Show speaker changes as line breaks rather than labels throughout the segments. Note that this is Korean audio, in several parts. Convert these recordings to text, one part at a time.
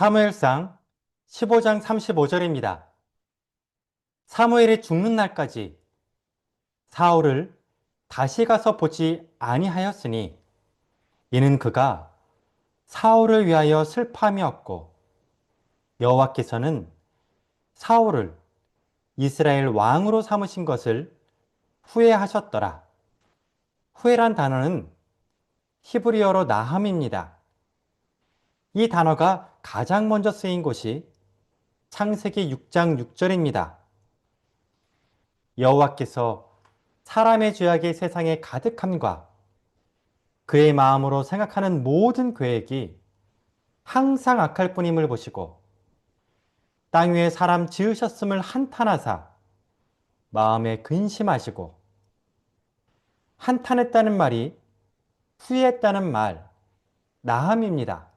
사무엘상 15장 35절입니다. 사무엘이 죽는 날까지 사울을 다시 가서 보지 아니하였으니 이는 그가 사울을 위하여 슬퍼함이었고 여호와께서는 사울을 이스라엘 왕으로 삼으신 것을 후회하셨더라. 후회란 단어는 히브리어로 나함입니다. 이 단어가 가장 먼저 쓰인 곳이 창세기 6장 6절입니다. 여호와께서 사람의 죄악이 세상에 가득함과 그의 마음으로 생각하는 모든 계획이 항상 악할 뿐임을 보시고 땅 위에 사람 지으셨음을 한탄하사 마음에 근심하시고 한탄했다는 말이 후회했다는 말, 나함입니다.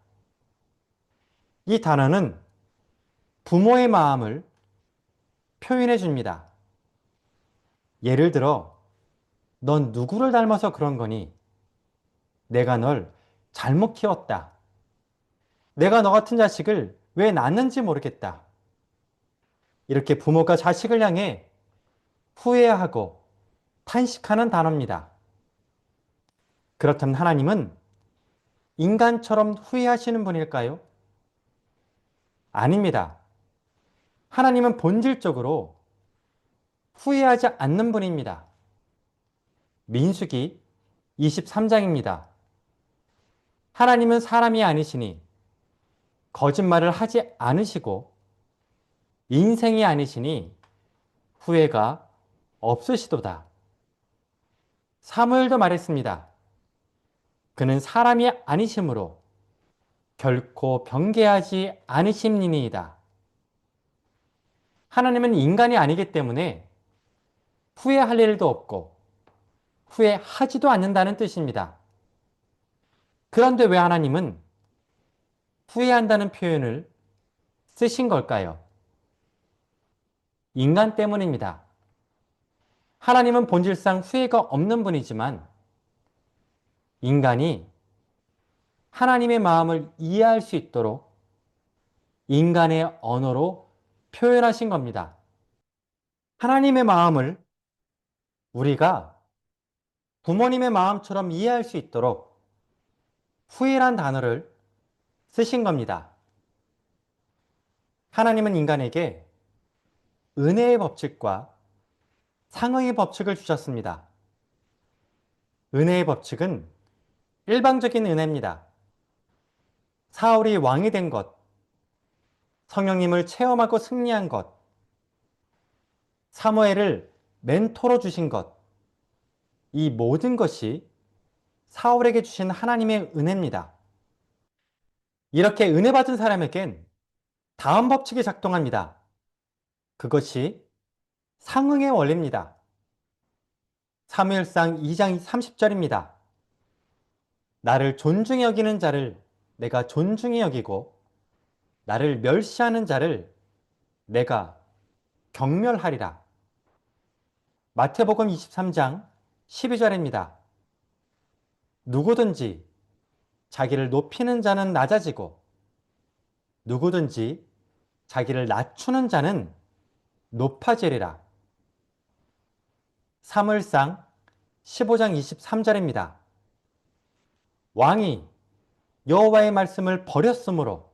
이 단어는 부모의 마음을 표현해 줍니다. 예를 들어, 넌 누구를 닮아서 그런 거니? 내가 널 잘못 키웠다. 내가 너 같은 자식을 왜 낳는지 모르겠다. 이렇게 부모가 자식을 향해 후회하고 탄식하는 단어입니다. 그렇다면 하나님은 인간처럼 후회하시는 분일까요? 아닙니다. 하나님은 본질적으로 후회하지 않는 분입니다. 민수기 23장입니다. 하나님은 사람이 아니시니 거짓말을 하지 않으시고 인생이 아니시니 후회가 없으시도다. 사무엘도 말했습니다. 그는 사람이 아니시므로 결코 변개하지 않으심니이다. 하나님은 인간이 아니기 때문에 후회할 일도 없고 후회하지도 않는다는 뜻입니다. 그런데 왜 하나님은 후회한다는 표현을 쓰신 걸까요? 인간 때문입니다. 하나님은 본질상 후회가 없는 분이지만 인간이 하나님의 마음을 이해할 수 있도록 인간의 언어로 표현하신 겁니다. 하나님의 마음을 우리가 부모님의 마음처럼 이해할 수 있도록 후회란 단어를 쓰신 겁니다. 하나님은 인간에게 은혜의 법칙과 상응의 법칙을 주셨습니다. 은혜의 법칙은 일방적인 은혜입니다. 사울이 왕이 된 것, 성령님을 체험하고 승리한 것, 사무엘을 멘토로 주신 것, 이 모든 것이 사울에게 주신 하나님의 은혜입니다. 이렇게 은혜 받은 사람에겐 다음 법칙이 작동합니다. 그것이 상응의 원리입니다. 사무엘상 2장 30절입니다. 나를 존중히 여기는 자를 내가 존중히 여기고 나를 멸시하는 자를 내가 경멸하리라. 마태복음 23장 12절입니다. 누구든지 자기를 높이는 자는 낮아지고 누구든지 자기를 낮추는 자는 높아지리라. 사물상 15장 23절입니다. 왕이 여호와의 말씀을 버렸으므로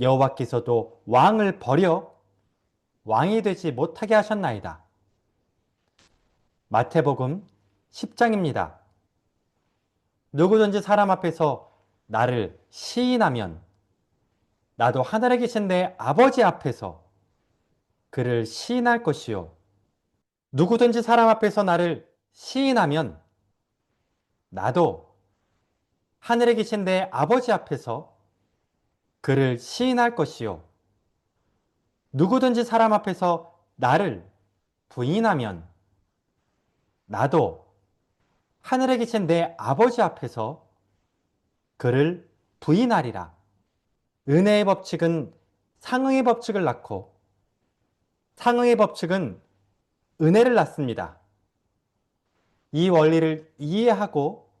여호와께서도 왕을 버려 왕이 되지 못하게 하셨나이다. 마태복음 10장입니다. 누구든지 사람 앞에서 나를 시인하면 나도 하늘에 계신 내 아버지 앞에서 그를 시인할 것이요. 누구든지 사람 앞에서 나를 시인하면 나도 하늘에 계신 내 아버지 앞에서 그를 시인할 것이요. 누구든지 사람 앞에서 나를 부인하면 나도 하늘에 계신 내 아버지 앞에서 그를 부인하리라. 은혜의 법칙은 상응의 법칙을 낳고 상응의 법칙은 은혜를 낳습니다. 이 원리를 이해하고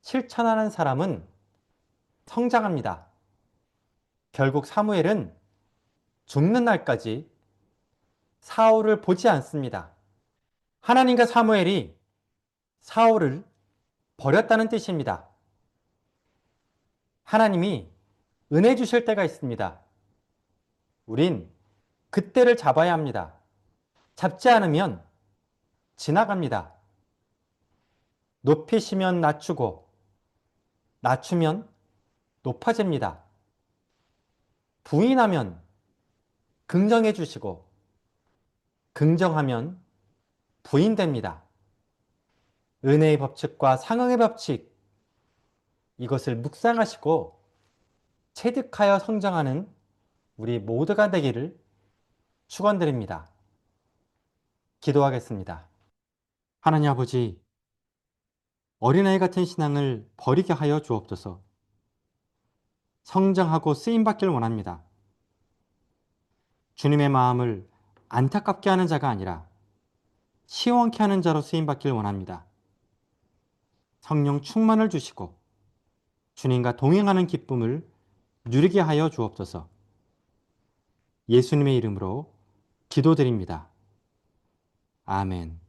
실천하는 사람은 성장합니다. 결국 사무엘은 죽는 날까지 사울을 보지 않습니다. 하나님과 사무엘이 사울을 버렸다는 뜻입니다. 하나님이 은혜 주실 때가 있습니다. 우린 그때를 잡아야 합니다. 잡지 않으면 지나갑니다. 높이시면 낮추고 낮추면 높아집니다. 부인하면 긍정해 주시고 긍정하면 부인됩니다. 은혜의 법칙과 상응의 법칙 이것을 묵상하시고 체득하여 성장하는 우리 모두가 되기를 축원드립니다. 기도하겠습니다. 하나님 아버지 어린아이 같은 신앙을 버리게 하여 주옵소서. 성장하고 쓰임 받길 원합니다. 주님의 마음을 안타깝게 하는 자가 아니라 시원케 하는 자로 쓰임 받길 원합니다. 성령 충만을 주시고 주님과 동행하는 기쁨을 누리게 하여 주옵소서. 예수님의 이름으로 기도드립니다. 아멘.